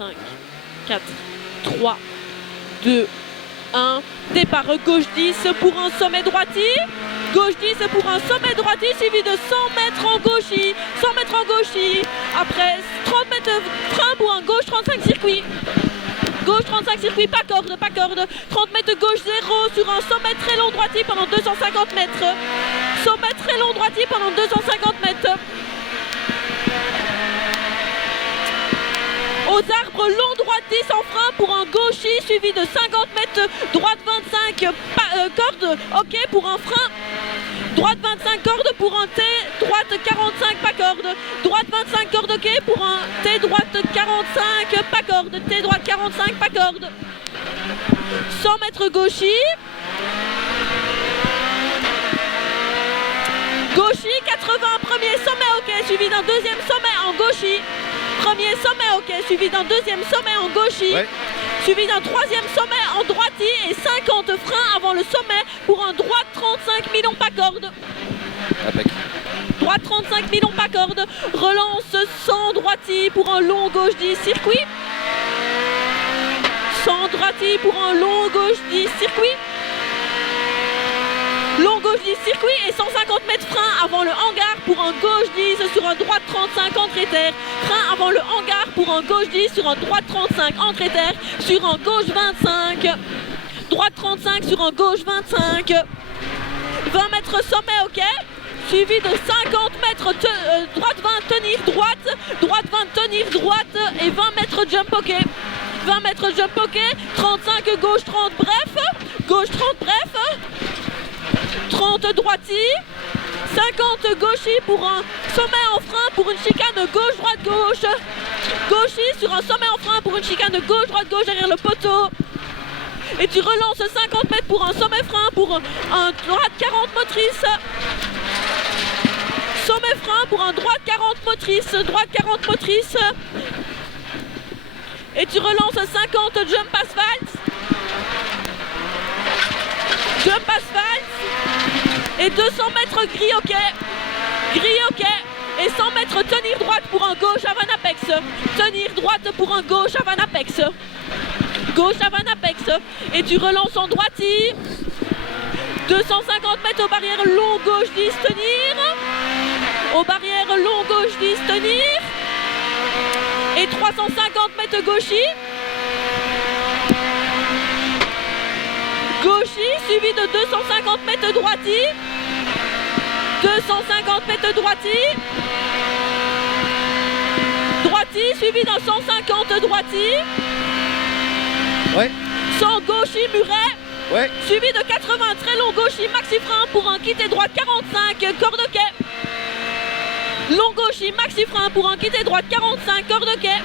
5, 4, 3, 2, 1. Départ gauche 10 pour un sommet droitier. Gauche 10 pour un sommet droitier suivi de 100 mètres en gauchis. 100 mètres en gauchis. Après 30 mètres frein pour un gauche 35 circuit. Gauche 35 circuit, pas corde, pas corde. 30 mètres gauche 0 sur un sommet très long droitier pendant 250 mètres. Sommet très long droitier pendant 250 mètres. Aux arbres long droite 10 en frein pour un gauchis suivi de 50 mètres. Droite 25 corde, ok pour un frein. Droite 25 corde pour un T, droite 45 pas corde. Droite 25 corde ok pour un T, droite 45 pas corde. T, droite 45 pas corde. 100 mètres gauchis. Gauchis 80, premier sommet ok suivi d'un deuxième sommet en gauchis. Premier sommet ok suivi d'un deuxième sommet en gauchis. Ouais. Suivi d'un troisième sommet en droitier et 50 freins avant le sommet pour un droite 35 millions pas corde. Droite 35 millions pas corde. Relance 100 droitier pour un long gauche 10 circuit. 100 droitier pour un long gauche 10 circuit. Long gauche 10 circuit et 150 mètres frein avant le hangar pour un gauche 10 sur un droite 35 entrée terre. Frein avant le hangar pour un gauche 10 sur un droite 35 entrée terre sur un gauche 25. Droite 35 sur un gauche 25. 20 mètres sommet ok. Suivi de 50 mètres droite 20 tenir droite. Droite 20 tenir droite et 20 mètres jump ok. 20 mètres jump ok. 35 gauche 30 bref. Gauche 30 bref. 30 droitier, 50 gauchis pour un sommet en frein pour une chicane gauche droite gauche. Gauchis sur un sommet en frein pour une chicane gauche droite gauche derrière le poteau. Et tu relances 50 mètres pour un sommet frein pour un droite 40 motrice. Sommet frein pour un droite 40 motrice, droite 40 motrice. Et tu relances 50 jump asphalte. Jump asphalte. Et 200 mètres gris ok. Gris ok. Et 100 mètres tenir droite pour un gauche avant apex. Tenir droite pour un gauche avant apex. Gauche avant apex. Et tu relances en droitier. 250 mètres aux barrières long gauche 10 tenir. Aux barrières long gauche 10 tenir. Et 350 mètres gauchis. Gauchis suivi de 250 mètres droitier. 250 mètres droitier. Droitier suivi d'un 150 droitier. Ouais. 100 gauchis muret. Ouais. Suivi de 80 très long gauchis maxi frein pour un quitté droite 45 corde quai. Long gauchis maxi frein pour un quitté droite 45 corde quai.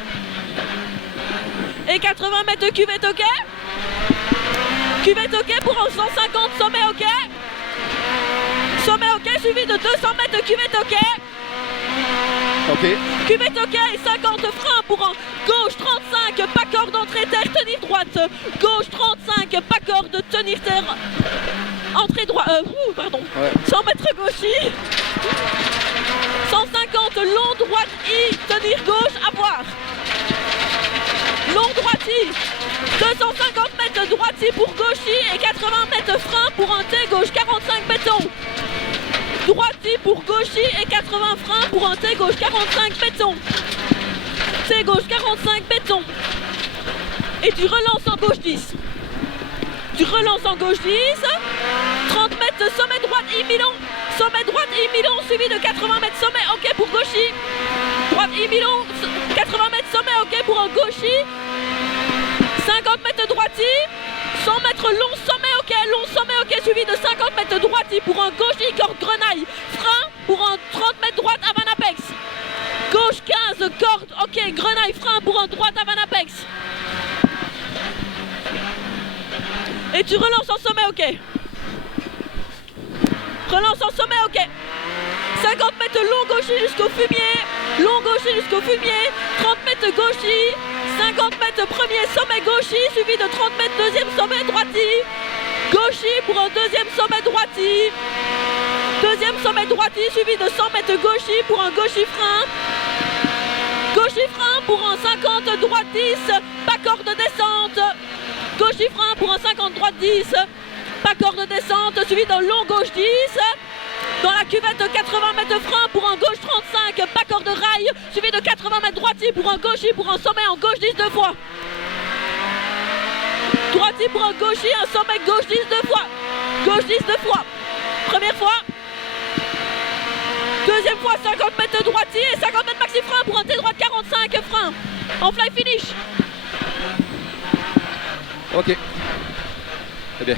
Et 80 mètres cuvette ok. Cuvette ok pour un 150 sommet ok. Sommet ok suivi de 200 mètres cuvette ok. Ok. Cuvette ok et 50 freins pour un gauche 35 pas corde entrée terre tenir droite. Gauche 35 pas corde tenir terre. Entrée droite. Pardon. Ouais. 100 mètres gauchis. 150 long droite I tenir gauche à voir. Long droitier. 250 mètres droitier pour gauchis et 80 mètres frein pour un T gauche 45 béton. Droitier pour gauchis et 80 freins pour un T gauche 45 béton. T gauche 45 béton. Et tu relances en gauche 10. Tu relances en gauche 10. 30 mètres sommet droite I Milon. Sommet droite I Milon suivi de 80 mètres sommet ok pour gauchis. Droite I Milon 80 mètres sommet ok pour un gauchis. 50 mètres droitier, 100 mètres long sommet ok suivi de 50 mètres droitier pour un gauchis corde grenaille. Frein pour un 30 mètres droite avant apex. Gauche 15 corde ok grenaille frein pour un droite avant apex. Et tu relances en sommet ok. Relance en sommet ok. 50 mètres long gauchis jusqu'au fumier. Long gauchis jusqu'au fumier. 30 mètres gauchis. 50 mètres premier sommet gauchis suivi de 30 mètres deuxième sommet droitier. Gauchis pour un deuxième sommet droitier. Deuxième sommet droitier suivi de 100 mètres gauchis pour un gauchis frein. Gauchis frein pour un 50 droite 10, pas corde descente. Gauche 10 frein pour un 50 droite 10, pas corde descente, suivi d'un long gauche 10. Dans la cuvette 80 mètres frein pour un gauche 35, pas corde rail, suivi de 80 mètres droitier pour un gauchis pour un sommet en gauche 10 deux fois. Droitier pour un gauchis, un sommet gauche 10 deux fois. Gauche 10 deux fois. Première fois. Deuxième fois 50 mètres droitier et 50 mètres maxi frein pour un T droite 45 frein. En fly finish. Ok. Très bien.